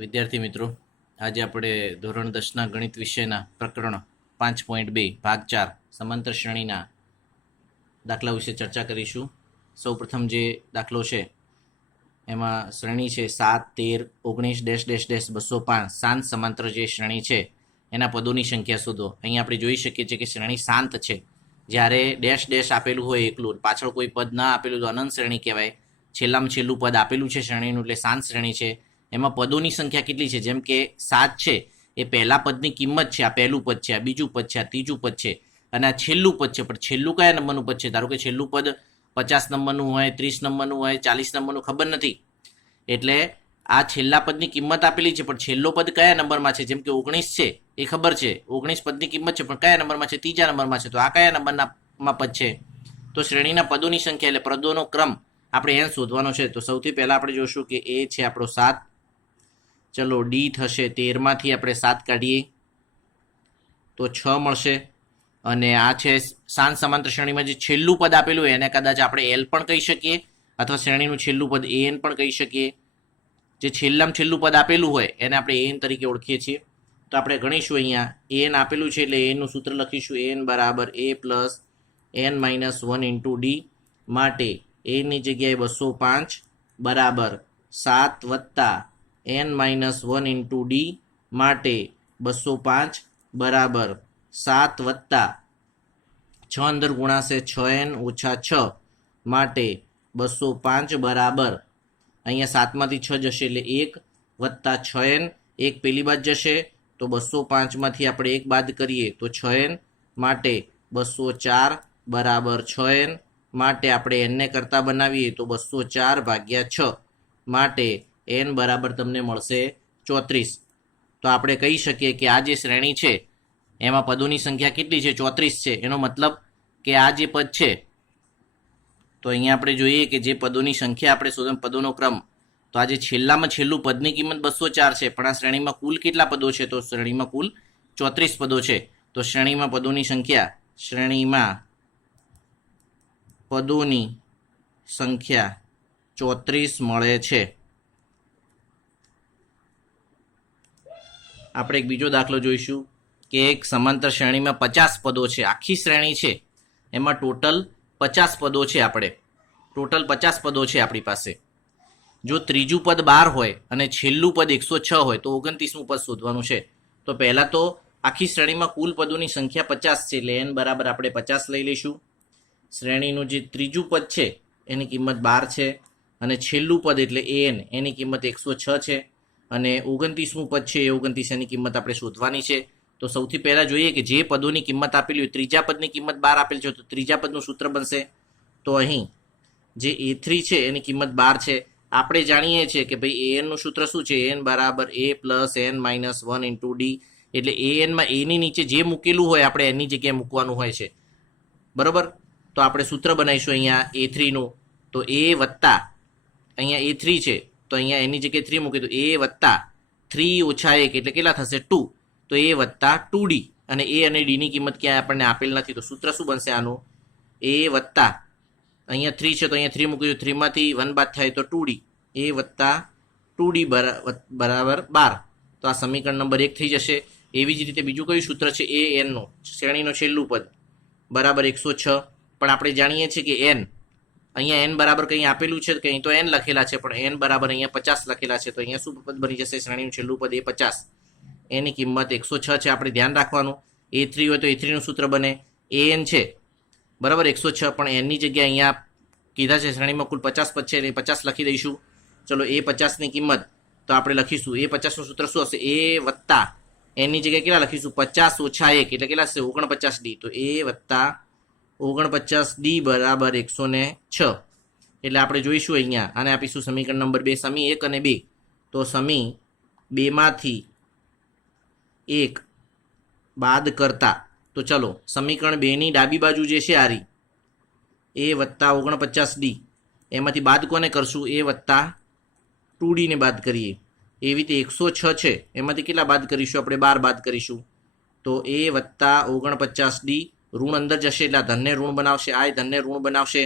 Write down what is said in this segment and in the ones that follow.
વિદ્યાર્થી મિત્રો, આજે આપણે ધોરણ 10ના ગણિત વિષયના પ્રકરણ 5.2 ભાગ 4 સમાંતર શ્રેણીના દાખલા વિશે ચર્ચા કરીશું. સૌપ્રથમ જે દાખલો છે એમાં શ્રેણી છે 7, 13, 19 -205 શાંત સમાંતર જે શ્રેણી છે એના પદોની સંખ્યા શોધો. અહીંયા આપણે જોઈ શકીએ છીએ કે શ્રેણી શાંત છે. જ્યારે ડેશ ડેશ આપેલું હોય એકલું, પાછળ કોઈ પદ ના આપેલું તો અનંત શ્રેણી કહેવાય. છેલ્લામાં છેલ્લું પદ આપેલું છે શ્રેણીનું એટલે શાંત શ્રેણી છે. એમાં પદોની સંખ્યા કેટલી છે? જેમ કે 7 છે એ પહેલા પદની કિંમત છે, આ પહેલું પદ છે, આ બીજું પદ છે, આ ત્રીજું પદ છે અને આ છેલ્લું પદ છે. પણ છેલ્લું કયા નંબરનું પદ છે? ધારો કે છેલ્લું પદ 50 નંબરનું હોય, 30 નંબરનું હોય, 40 નંબરનું, ખબર નથી. એટલે આ છેલ્લા પદની કિંમત આપેલી છે, પણ છેલ્લો પદ કયા નંબરમાં છે? જેમ કે 19 છે એ ખબર છે, 19 પદની કિંમત છે, પણ કયા નંબરમાં છે? ત્રીજા નંબરમાં છે. તો આ કયા નંબરના પદ છે? તો શ્રેણીના પદોની સંખ્યા એટલે પદોનો ક્રમ આપણે એન શોધવાનો છે. તો સૌથી પહેલા આપણે જોશું કે એ છે આપણો 7. ચલો ડી થશે 13માંથી આપણે 7 કાઢીએ તો 6 મળશે. અને આ છે શાંત સમાંતર શ્રેણીમાં જે છેલ્લું પદ આપેલું હોય એને કદાચ આપણે એલ પણ કહી શકીએ અથવા શ્રેણીનું છેલ્લું પદ એન પણ કહી શકીએ. જે છેલ્લામાં છેલ્લું પદ આપેલું હોય એને આપણે એન તરીકે ઓળખીએ છીએ. તો આપણે ગણીશું. અહીંયા એન આપેલું છે એટલે એનું સૂત્ર લખીશું. એન બરાબર a plus n minus 1 into d. માટે એની જગ્યાએ 205 બરાબર 7 વત્તા n માઇનસ 1 ઇન્ટુ ડી. માટે 205 બરાબર 7 વત્તા 6 અંદર ગુણાશે 6n ઓછા 6. માટે 205 બરાબર અહીંયા 7માંથી 6 જશે એટલે 1 વત્તા 6n. 1 પેલી બાદ જશે તો 205માંથી આપણે 1 બાદ કરીએ તો 6n. માટે 204 બરાબર 6n. માટે આપણે એનને કરતા બનાવીએ તો 204 ભાગ્યા 6. માટે n બરાબર તમને મળશે 34. તો આપણે કહી શકીએ કે આ જે શ્રેણી છે એમાં પદોની સંખ્યા કેટલી છે? 34 છે. એનો મતલબ કે આ જે પદ છે, તો અહીંયા આપણે જોઈએ કે જે પદોની સંખ્યા આપણે શોધો, પદોનો ક્રમ, તો આ જે છેલ્લામાં છેલ્લું પદની કિંમત 204 છે, પણ આ શ્રેણીમાં કુલ કેટલા પદો છે? તો શ્રેણીમાં કુલ 34 પદો છે. તો શ્રેણીમાં પદોની સંખ્યા પદોની સંખ્યા 34 મળે છે. આપણે એક બીજો દાખલો જોઈશું કે એક સમાંતર શ્રેણીમાં 50 પદો છે. આખી શ્રેણી છે એમાં ટોટલ 50 પદો છે. ટોટલ 50 પદો છે આપણી પાસે. જો ત્રીજું પદ 12 હોય અને છેલ્લું પદ 106 હોય તો 29મું પદ શોધવાનું છે. તો પહેલા તો આખી શ્રેણીમાં કુલ પદોની સંખ્યા 50 છે એટલે n બરાબર આપણે 50 લઈ લઈશું. શ્રેણીનું જે ત્રીજું પદ છે એની કિંમત 12 છે અને છેલ્લું પદ એટલે an એની કિંમત 106 છે અને 29મું પદ છે એ 29 એની કિંમત આપણે શોધવાની છે. તો સૌથી પહેલા જોઈએ કે જે પદોની કિંમત આપેલી હોય, ત્રીજા પદની કિંમત 12 આપેલ છે તો ત્રીજા પદનું સૂત્ર બનશે. તો અહીં જે a3 છે એની કિંમત 12 છે. આપણે જાણીએ છીએ કે ભાઈ an નું સૂત્ર શું છે? an બરાબર a plus n minus 1 into D. એટલે an a ની નીચે જે મૂકેલું હોય આપણે એની જગ્યાએ મૂકવાનું હોય છે, બરોબર. તો આપણે સૂત્ર બનાવીશું અહીંયા a3 નું. તો a વત્તા અહીંયા a3 છે તો અહીંયા એની જગ્યાએ 3 મૂકી દો. a વત્તા 3 ઓછા 1 એટલે કેટલા થશે? 2. તો a વત્તા 2d. અને a અને d ની કિંમત ક્યાંય આપણને આપેલ નથી. તો સૂત્ર શું બનશે આનું? a વત્તા અહીંયા 3 છે તો અહીંયા 3 મૂકી દો. 3માંથી 1 બાદ થાય તો 2d. a વત્તા 2d બરાબર 12. તો આ સમીકરણ નંબર 1 થઈ જશે. એવી જ રીતે બીજું કયું સૂત્ર છે? an નું શ્રેણીનું છેલ્લું પદ બરાબર 106. પણ આપણે જાણીએ છીએ કે n અહીંયા n બરાબર કંઈ આપેલું છે કે અહીં તો n લખેલા છે, પણ n બરાબર અહીંયા 50 લખેલા છે. તો અહીંયા શું પદ બની જશે? શ્રેણીનું છેલ્લું પદ એ 50. એની કિંમત 106 છે. આપણે ધ્યાન રાખવાનું, a3 હોય તો a3 નું સૂત્ર બને. an છે બરાબર 106, પણ એનની જગ્યાએ અહીંયા કીધા છે શ્રેણીમાં કુલ 50 પદ છે એટલે 50 લખી દઈશું. ચલો એ 50ની કિંમત તો આપણે લખીશું એ 50નું સૂત્ર શું હશે? a વત્તા એની જગ્યાએ કેટલા લખીશું? 50 ઓછા 1 એટલે કેટલા થશે? 49d. તો a વત્તા 49d બરાબર 106. એટલે આપણે જોઈશું અહીંયા આને આપીશું સમીકરણ નંબર 2, સમી 1 અને 2. તો સમી 2માંથી 1 બાદ કરતા, તો ચલો સમીકરણ 2ની ડાબી બાજુ જે છે આરી a વત્તા 49d, એમાંથી બાદ કોને કરશું? a વત્તા 2d ને બાદ કરીએ. એવી રીતે 106 છે એમાંથી કેટલા બાદ કરીશું? આપણે 12 બાદ કરીશું. તો a વત્તા 49d, ઋણ અંદર જશે એટલે આ ધનને ઋણ બનાવશે, આ ધનને ઋણ બનાવશે.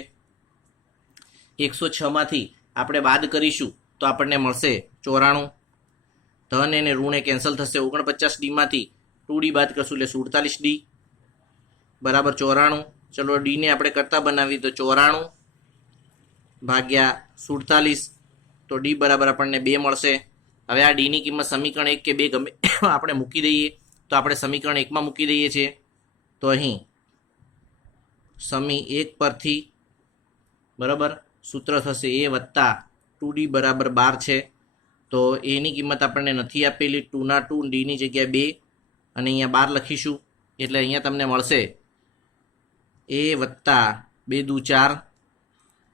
106માંથી આપણે બાદ કરીશું તો આપણને મળશે 94. ધન અને ઋણ એ કેન્સલ થશે. 49D માંથી 2D બાદ કરશું એટલે 47D બરાબર 94. ચલો ડીને આપણે કરતા બનાવી તો 94 ભાગ્યા 47, તો ડી બરાબર આપણને 2 મળશે. હવે આ ડીની કિંમત સમીકરણ 1 કે 2 ગમે આપણે મૂકી દઈએ, તો આપણે સમીકરણ 1માં મૂકી દઈએ છીએ. તો અહીં સમી 1 પરથી બરાબર સૂત્ર થશે a વત્તા 2D બરાબર 12 છે. તો એની કિંમત આપણને નથી આપેલી, 2 ના 2, ડીની જગ્યાએ 2 અને અહીંયા 12 લખીશું એટલે અહીંયા તમને મળશે a વત્તા 2 દુ 4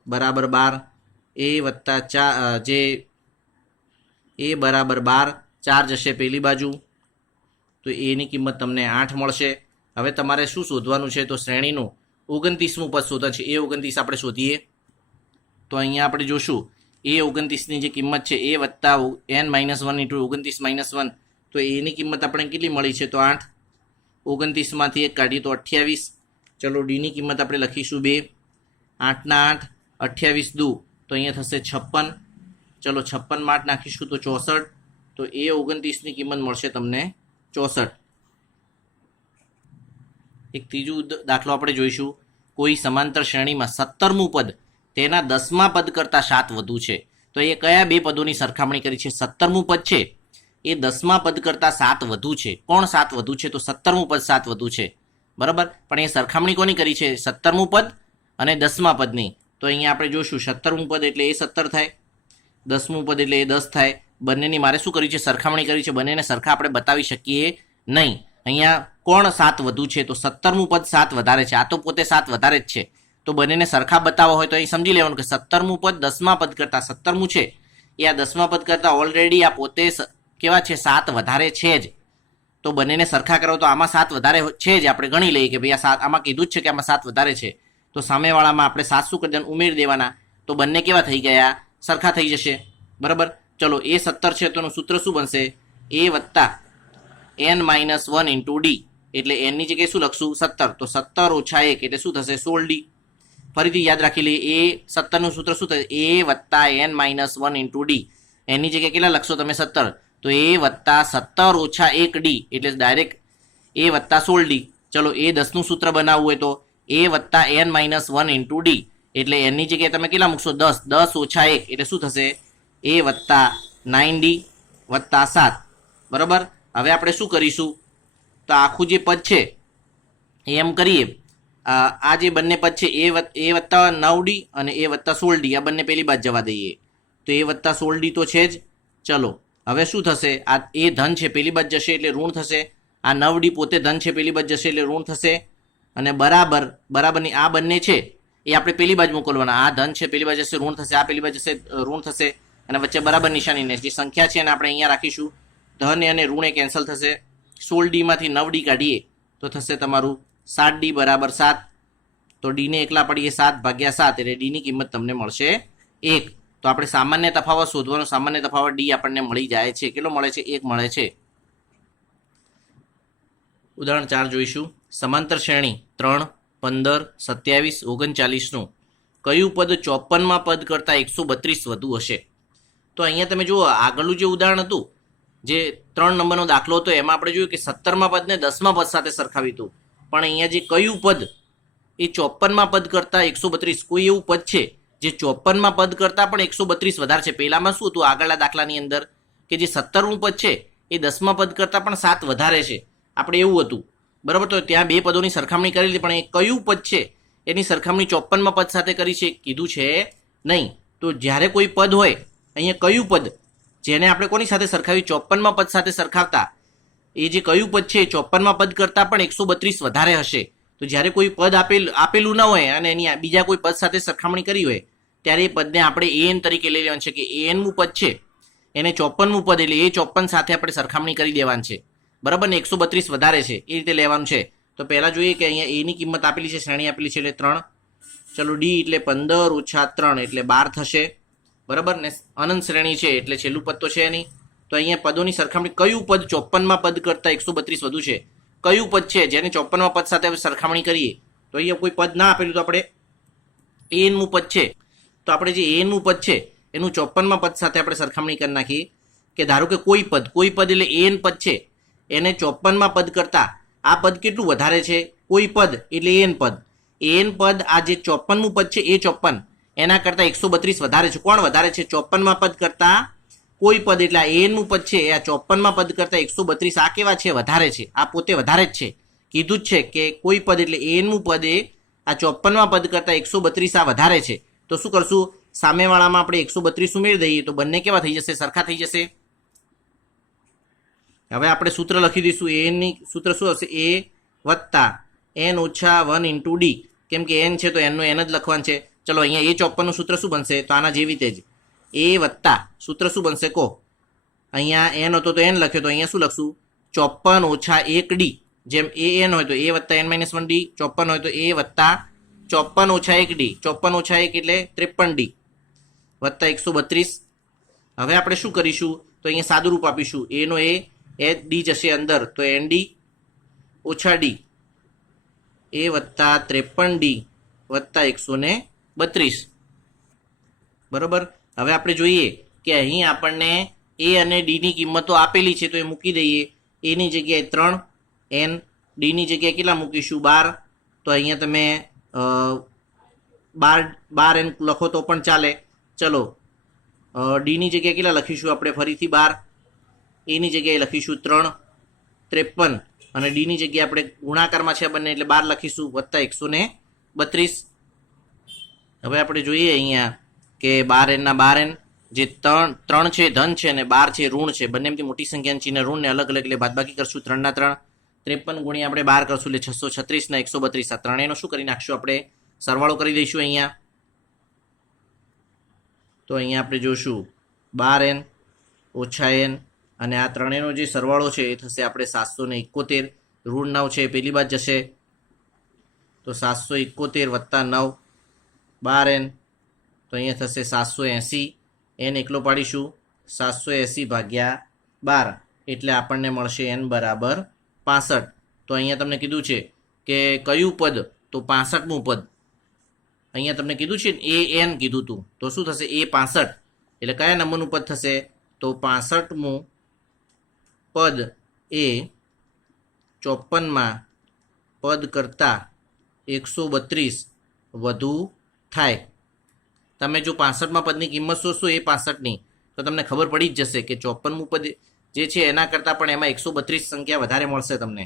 બરાબર 12, a વત્તા 4 જે a બરાબર 12, 4 જશે પેલી બાજુ તો એની કિંમત તમને 8 મળશે. હવે તમારે શું શોધવાનું છે? તો શ્રેણીનું 29મું પદ શોધવાનું છે. a 29 આપણે શોધીએ તો અહીંયા આપણે જોશું a 29ની જે કિંમત છે a વત્તા n-1 ઇન્ટુ 29 - 1, તો એની કિંમત આપણે કેટલી મળી છે? તો 8. 29માંથી 1 કાઢીએ તો 28. ચલો ડીની કિંમત આપણે લખીશું 2. 8 ના 8, 28 દુ તો અહીંયા થશે 56. ચલો 56 માં 8 નાખીશું તો 64. તો a 29ની કિંમત મળશે તમને 64. એક ત્રીજું દાખલો આપણે જોઈશું. કોઈ સમાંતર શ્રેણીમાં 17મું પદ તેના 10મા પદ કરતાં 7 વધુ છે. તો એ કયા બે પદોની સરખામણી કરી છે? 17મું પદ છે એ 10મા પદ કરતાં 7 વધુ છે. કોણ 7 વધુ છે? તો 17મું પદ 7 વધુ છે બરાબર. પણ એ સરખામણી કોની કરી છે? 17મું પદ અને 10મા પદની. તો અહીંયા આપણે જોઈશું 17મું પદ એટલે એ 17 થાય, 10મું પદ એટલે એ 10 થાય. બંનેની મારે શું કરી છે? સરખામણી કરી છે. બંનેને સરખા આપણે બતાવી શકીએ નહીં. અહીંયા કોણ 7 વધુ છે? તો 17મું પદ 7 વધારે છે. આ તો પોતે 7 વધારે જ છે. તો બંનેને સરખા બતાવવા હોય તો અહીં સમજી લેવાનું કે 17મું પદ 10મા પદ કરતાં 17મું છે એ આ 10મા પદ કરતાં ઓલરેડી આ પોતે કેવા છે? 7 વધારે છે જ. તો બંનેને સરખા કરો તો આમાં 7 વધારે છે જ. આપણે ગણી લઈએ કે ભાઈ આ 7 આમાં કીધું જ છે કે આમાં 7 વધારે છે. તો સામેવાળામાં આપણે 7 શું કરી દેવાનું? ઉમેરી દેવાના. તો બંને કેવા થઈ ગયા? સરખા થઈ જશે બરાબર. ચલો એ 17 છે તો એનું સૂત્ર શું બનશે? a વત્તા n-1 ઇન્ટુ ડી, એટલે એનની જગ્યાએ શું લખશું? 17. તો 17 ઓછા 1 એટલે શું થશે? 16D. ફરીથી યાદ રાખી લઈએ, એ 17નું સૂત્ર શું થશે? a વત્તા n-1 ઇન્ટુ ડી. એની જગ્યાએ કેટલા લખશો તમે? 17. તો a વત્તા 17 ઓછા 1D એટલે ડાયરેક્ટ a વત્તા 16D. ચલો એ 10નું સૂત્ર બનાવવું હોય તો a વત્તા n-1 ઇન્ટુ ડી, એટલે એની જગ્યાએ તમે કેટલા મૂકશો? 10. 10 ઓછા 1 એટલે શું થશે? a વત્તા 9D વત્તા 7 બરાબર. હવે આપણે શું કરીશું? તો આખું જે પદ છે એમ કરીએ, આ જે બંને પદ છે એ વત્તા 9D અને એ વત્તા 16D આ બંને પેલી બાદ જવા દઈએ. તો એ વત્તા 16D તો છે જ. ચલો હવે શું થશે? આ એ ધન છે પેલી બાદ જશે એટલે ઋણ થશે. આ 9D પોતે ધન છે પેલી બાદ જશે એટલે ઋણ થશે. અને બરાબરની આ બંને છે એ આપણે પેલી બાજુ મોકલવાના. આ ધન છે પેલી બાજુ જશે ઋણ થશે, આ પેલી બાજુ જશે ઋણ થશે, અને વચ્ચે બરાબર નિશાનીને જે સંખ્યા છે એને આપણે અહીંયા રાખીશું. ધન અને ઋણ એ કેન્સલ થશે. 16D માંથી 9D કાઢીએ તો થશે તમારું 7D બરાબર 7. તો ડીને એકલા પડીએ 7 ભાગ્યા 7 એટલે ડીની કિંમત તમને મળશે 1. તો આપણે સામાન્ય તફાવત શોધવાનો. સામાન્ય તફાવત ડી આપણને મળી જાય છે. કેટલો મળે છે? 1 મળે છે. ઉદાહરણ 4 જોઈશું. સમાંતર શ્રેણી 3, 15, 27, 39નું કયું પદ 54મા પદ કરતાં 132 વધુ હશે? તો અહીંયા તમે જુઓ આગળનું જે ઉદાહરણ હતું, જે 3 નંબરનો દાખલો હતો, એમાં આપણે જોયું કે 17મા પદને 10મા પદ સાથે સરખાવ્યું હતું. પણ અહીંયા જે કયું પદ એ 54મા પદ કરતાં 132, કોઈ એવું પદ છે જે 54મા પદ કરતાં પણ 132 વધારે છે? પહેલામાં શું હતું આગળના દાખલાની અંદર કે જે 17મું પદ છે એ 10મા પદ કરતાં પણ 7 વધારે છે. આપણે એવું હતું બરાબર. તો ત્યાં બે પદોની સરખામણી કરેલી, પણ એ કયું પદ છે એની સરખામણી 54મા પદ સાથે કરી છે કીધું છે નહીં. તો જ્યારે કોઈ પદ હોય, અહીંયા કયું પદ જેને આપણે કોની સાથે સરખાવી? 54મા પદ સાથે સરખાવતા એ જે કયું પદ છે 54મા પદ કરતાં પણ 132 વધારે હશે. તો જ્યારે કોઈ પદ આપેલું ન હોય અને એની બીજા કોઈ પદ સાથે સરખામણી કરી હોય ત્યારે એ પદને આપણે an તરીકે લઈ લેવાનું છે કે anમું પદ છે એને 54મું પદ એટલે એ 54 સાથે આપણે સરખામણી કરી દેવાનું છે બરાબર ને. 132 વધારે છે એ રીતે લેવાનું છે. તો પહેલાં જોઈએ કે અહીંયા એની કિંમત આપેલી છે, શ્રેણી આપેલી છે એટલે 3. ચલો ડી એટલે 15 ઓછા 3 એટલે 12 થશે બરાબર ને. અનંત શ્રેણી છે એટલે છેલ્લું પદ તો છે નહીં. તો અહીંયા પદોની સરખામણી કયું પદ 54મા પદ કરતાં 132 વધુ છે? કયું પદ છે જેને 54મા પદ સાથે સરખામણી કરીએ? તો અહીંયા કોઈ પદ ના આપેલું તો આપણે anમું પદ છે, તો આપણે જે anમું પદ છે એનું 54મા પદ સાથે આપણે સરખામણી કરી નાખીએ કે ધારો કે કોઈ પદ એટલે એન પદ છે એને 54માં પદ કરતા આ પદ કેટલું વધારે છે? કોઈ પદ એટલે એન પદ આ જે 54મું પદ છે એ 54 એના કરતા 132 વધારે છે. કોણ વધારે છે? 54માં પદ કરતા કોઈ પદ એટલે આ એનનું પદ છે આ 54માં પદ કરતા 132 આ કેવા છે? વધારે છે. આ પોતે વધારે જ છે. કીધું જ છે કે કોઈ પદ એટલે એનનું પદ એ આ 54માં પદ કરતા 132 આ વધારે છે. તો શું કરશું? સામેવાળામાં આપણે 132 ઉમેરી દઈએ તો બંને કેવા થઈ જશે? સરખા થઈ જશે. હવે આપણે સૂત્ર લખી દઈશું. એનની સૂત્ર શું હશે? એ વત્તા n ઓછા 1 ઇન્ટુ ડી. કેમ કે n છે તો n નું n જ લખવાનું છે. ચલો અહીંયા એ 54નું સૂત્ર શું બનશે? તો આના જેવી રીતે જ એ વત્તા સૂત્ર શું બનશે કહો? અહીંયા n હતો તો n લખ્યો તો અહીંયા શું લખશું? 54 ઓછા 1 ડી. જેમ એ n હોય તો એ વત્તા n માઇનસ 1 ડી, 54 હોય તો એ વત્તા 54 ઓછા 1 ડી. 54 ઓછા 1 એટલે 53 ડી વત્તા 132. હવે આપણે શું કરીશું? તો અહીંયા સાદું રૂપ આપીશું. એ નો એ ડી જશે અંદર તો એન ડી ઓછા ડી એ વત્તા 53 ડી વત્તા 132. બરોબર. હવે આપણે જોઈએ કે અહીં આપણને એ અને ડીની કિંમતો આપેલી છે તો એ મૂકી દઈએ. એની જગ્યાએ 3 n, ડીની જગ્યાએ કેટલા મૂકીશું? 12. તો અહીંયા તમે 12 n લખો તો પણ ચાલે. ચલો ડીની જગ્યાએ કેટલા લખીશું આપણે? ફરીથી 12. એની જગ્યાએ લખીશું 3, 53 અને ડીની જગ્યાએ આપણે ગુણાકારમાં છે બંને એટલે 12 લખીશું વત્તા 132. હવે આપણે જોઈએ અહીંયા કે 12 n ના 12 n જે 3 છે ધન છે અને 12 છે ઋણ છે. બંનેમાંથી મોટી સંખ્યાનું ચિહ્ન ઋણ ને અલગ અલગ એટલે બાદબાકી કરશું. 3 ના 3 53 ગુણ્યા આપણે 12 કરશું એટલે 636 ના 132. આ ત્રણેયનો શું કરી નાખશું? આપણે સરવાળો કરી દઈશું અહીંયા. તો અહીંયા આપણે જોશું 12 n ઓછા n અને આ ત્રણેયનો જે સરવાળો છે એ થશે આપણે 771. ઋણ 9 છે પેલી બાદ જશે તો 771 વત્તા 9 12 n તો અહીંયા થશે 780. n એકલો પાડીશું 780 ભાગ્યા 12 એટલે આપણને મળશે n બરાબર 65. તો અહીંયા તમને કીધું છે કે કયું પદ? તો 65મું પદ. અહીંયા તમને કીધું છે એ n કીધું તું તો શું થશે? એ 65 એટલે કયા નંબરનું પદ થશે? તો 65મું પદ એ 54માં પદ કરતા 132 વધુ થાય. તમે જો 65માં પદની કિંમત શોધશો એ 65ની તો તમને ખબર પડી જ જશે કે 54મું પદ જે છે એના કરતાં પણ એમાં 132 સંખ્યા વધારે મળશે તમને.